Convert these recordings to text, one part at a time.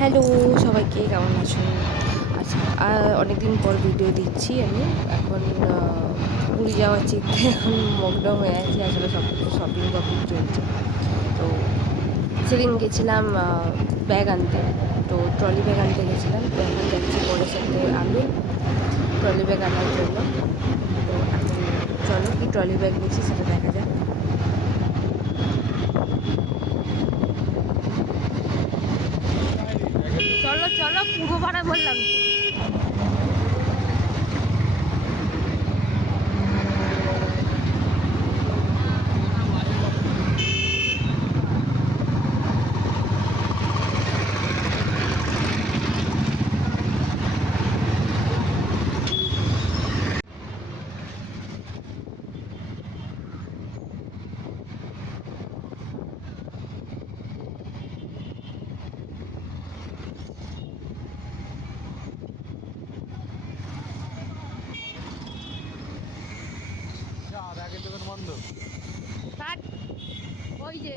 Hello সবাইকে, কেমন আছেন? আচ্ছা, অনেকদিন পর ভিডিও দিচ্ছি আমি। এখন পুরী যাওয়ার চিন্তায় এখন মগ্ন হয়ে আছি। আসলে সব কিছু শপিং চলছে। তো সেদিন গেছিলাম ব্যাগ আনতে। তো ট্রলি ব্যাগ আনতে গেছিলাম। তো এখন যাচ্ছি বোনের সাথে আমি ট্রলি ব্যাগ আনার জন্য। তো এখন চলো কি ট্রলি ব্যাগ নিচ্ছি সেটা দেখা যাক। চলো চলো, পূর্ব পাড়া বললাম। ব্যাগের দোকান বন্ধ। ওই যে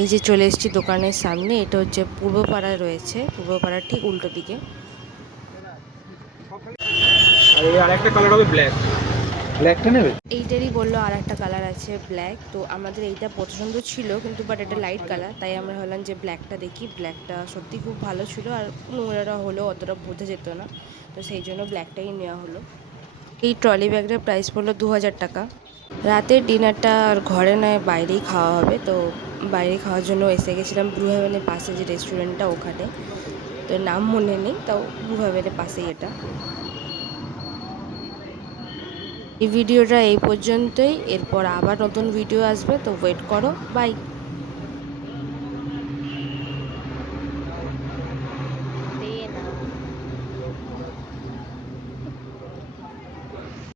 এই যে চলে এসেছি দোকানের সামনে। এটা হচ্ছে পূর্বপাড়ায় রয়েছে, পূর্বপাড়ার ঠিক উল্টো দিকে। আর এই আরেকটা কালার হবে ব্ল্যাক। ব্ল্যাকটা নেবে? এইটারই বললো আর একটা কালার আছে ব্ল্যাক। তো আমাদের এইটা পছন্দ ছিল, কিন্তু বাট এটা লাইট কালার, তাই আমরা ভাবলাম যে ব্ল্যাকটা দেখি। ব্ল্যাকটা সত্যি খুব ভালো ছিল, আর নোংরা হলেও অতটা বোঝা যেত না। তো সেই জন্য ব্ল্যাকটাই নেওয়া হলো। এই ট্রলি ব্যাগটার প্রাইস পড়লো 2000 টাকা। রাতের ডিনারটা আর ঘরে নয়, বাইরেই খাওয়া হবে। তো বাইরে খাওয়ার জন্য এসে গেছিলাম ব্লু হেভেনের পাশে যে রেস্টুরেন্টটা, ওখানে। তো নাম মনে নেই, তাও ব্লু হেভেনের পাশেই এটা। এই ভিডিওটা এই পর্যন্তই। এরপর আবার নতুন ভিডিও আসবে, তো ওয়েট করো। বাই।